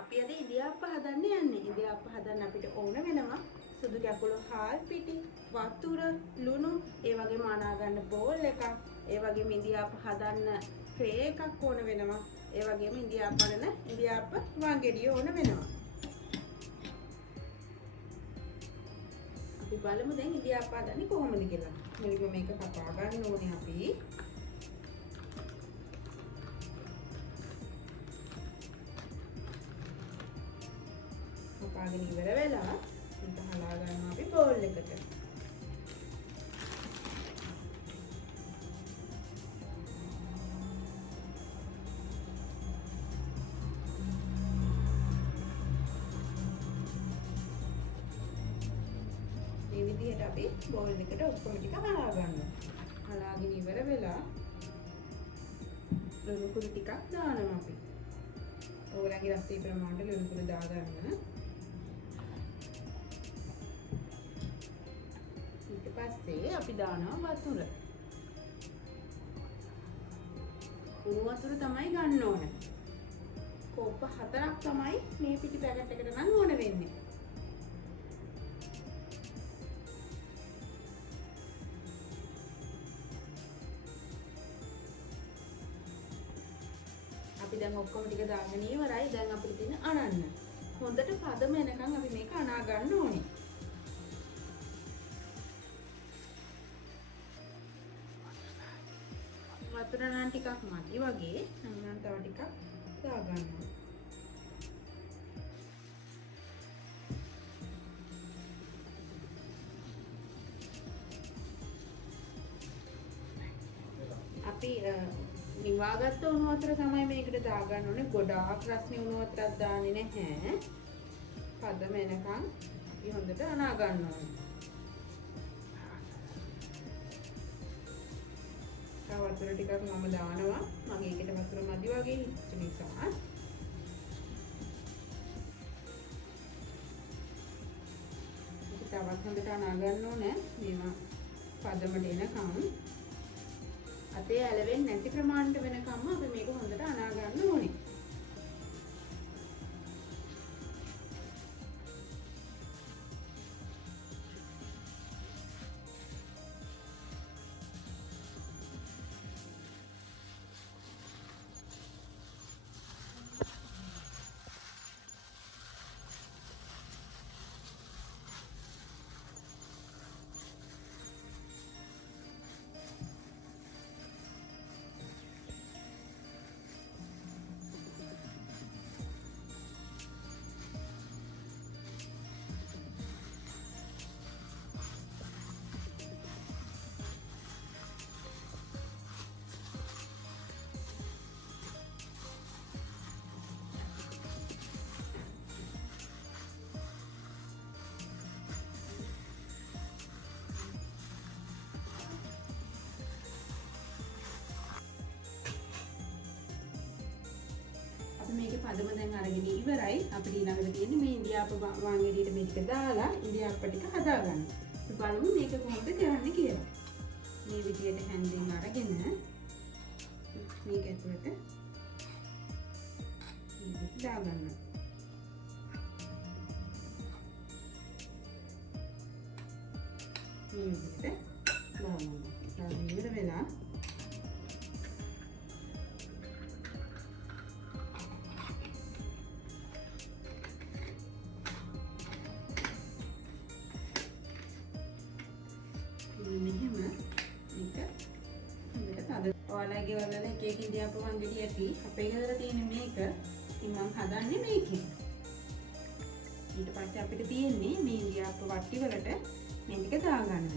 අපි අද ඉදියාප්ප හදන්න යන්නේ. ඉදියාප්ප හදන්න අපිට ඕන වෙනවා සුදු කැකුළු හාල් පිටි, වතුර, ලුණු, ඒ වගේම අනා ගන්න බෝල් එකක්, ඒ වගේම ඉදියාප්ප හදන්න ට්‍රේ එකක් ඕන වෙනවා. ඒ වගේම ඉදියාප්ප වඩන ඉදියාප්ප වංගෙඩිය ඕන වෙනවා. අපි බලමු දැන් ඉදියාප්ප හදන්නේ කොහොමද කියලා. මුලින්ම මේක කපා ගන්න ඕනේ අපි. කපාගෙන ඉවර වෙලා මේක හලා ගන්නවා අපි බෝල් එකට. මේ විදිහට අපි බෝල් එකට ඔක්කොම ටික හලා ගන්නවා. හලාගෙන ඉවර වෙලා ලුණු කුඩු ටිකක් දානවා අපි. ඕගොල්ලන්ගේ රසයේ ප්‍රමාණයට ලුණු කුඩු දාගන්න. ඊට පස්සේ අපි දානවා වතුර. උණු වතුර තමයි ගන්න ඕනේ. කෝප්ප 4ක් තමයි මේ පිටි පැකට් එකට නම් ඕන වෙන්නේ. අපි දැන් ඔක්කොම ටික දාගෙන ඉවරයි. දැන් අපිට තියෙන අනන්න. හොඳට පදම එනකන් අපි මේක අනා ගන්න ඕනේ. වතුර නම් ටිකක් මදි වගේ. නම් තව ටිකක් දාගන්නවා. අපි නිවාගත්ත උණු වතුර තමයි මේකට දාගන්න ඕනේ. ගොඩාක් රස්නේ උණු වතුරක් දාන්නේ නැහැ. පදම එනකන් අපි හොඳට අනා ගන්න ඕනේ. තව වතුර ටිකක් මම දානවා. මගේ එකට වතුර මදි වගේ හිතෙච්ච නිසා. ඒක තවත් හොඳට අනා ගන්න ඕනේ. මේවා පදමට එනකන්. අතේ ඇලවෙන්නේ නැති ප්‍රමාණයට වෙනකම්ම අපි මේක හොඳට අනා ගන්න ඕනේ. මේකේ පදම දැන් අරගෙන ඉවරයි. අපිට ඊළඟට තියෙන්නේ මේ ඉන්දියාප්ප වංගෙඩියට මේක දාලා ඉන්දියාප්ප ටික හදා ගන්න. අපි බලමු මේක කොහොමද කරන්නේ කියලා. මේ විදියට හැන්දෙන් අරගෙන මේක ඇතුලට දා ගන්න. මේ විදියට දාගන්න. දාගෙන ඉවර වෙලා ඔයාලගේ වල එක එක ඉන්දියාප්ප වංගෙඩි ඇති. අපේ ගෙදර තියෙන මේක. ඉතින් මම හදන්නේ මේකෙන්. ඊට පස්සේ අපිට තියෙන්නේ මේ ඉන්දියාප්ප වට්ටි වලට මේ ටික දාගන්න.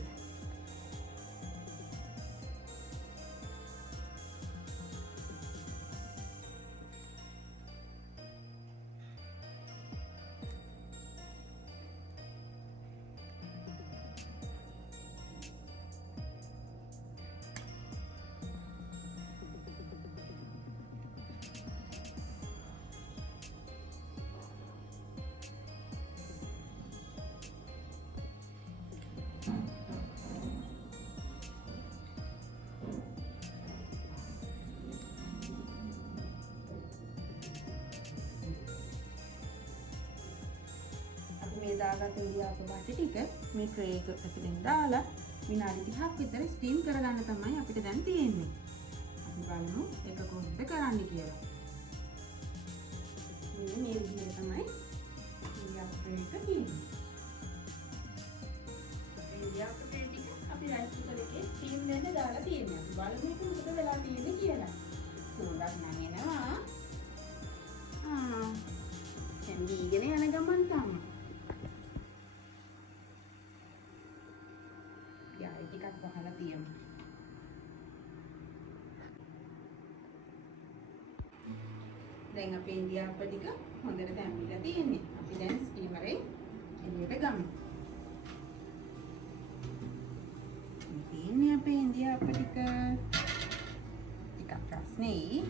මේ දාගත්ත ඉන්දියාපු බටි ටික මේ ට්‍රේ එක ඇතුලෙන් දාලා විනාඩි 30ක් විතර ස්ටීම් කරගන්න තමයි අපිට දැන් තියෙන්නේ. අපි බලමු ඒක කොහොමද කරන්න කියලා. මෙන්න මේ විදිහට තමයි ඉන්දියාපු ට්‍රේ එක තියෙන්නේ. ඉන්දියාපු ට්‍රේ ටික අපි රයිස් කුකර් එකේ ස්ටීම් වෙන්න දාලා තියෙනවා. අපි බලමු ඒක මොකද වෙලා තියෙන්නේ කියලා. සුවඳක් නම් එනවා. දැන් දීගෙන යන ගමන් තමයි. යායි ටිකක් වහලා තියමු. දැන් අපේ ඉන්දියාප්ප ටික හොඳට තැම්බිලා තියෙන්නේ. අපි දැන් ස්ටීමරේ එළියට ගමු. මේ තියෙන්නේ අපේ ඉන්දියාප්ප ටික. ටිකක් රස්නේ.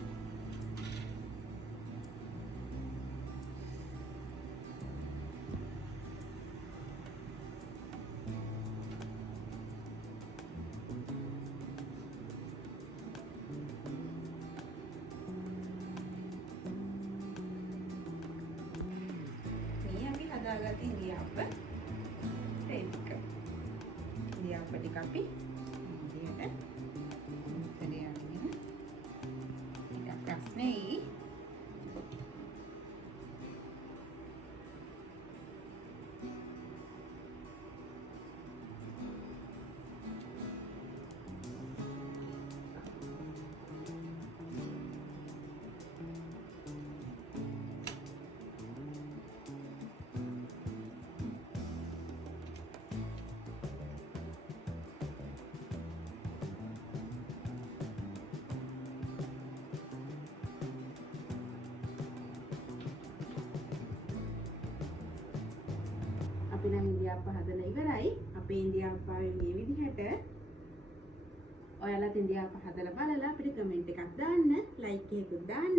හදාගත්ත ඉන්දියාප්ප ට්‍රේ ටික. ඉන්දියාප්ප ටික අපි විදියට ඉස්සරේ අරගෙන ටිකක් රස්නේ. අපි නම් ඉන්දියාප්ප හදලා ඉවරයි. අපේ ඉන්දියාප්පාවේ මේ විදිහට ඔයාලත් ඉන්දියාප්ප හදලා බලලා අපිට කමෙන්ට් එකක් දාන්න, ලයික් එකකුත් දාන්න.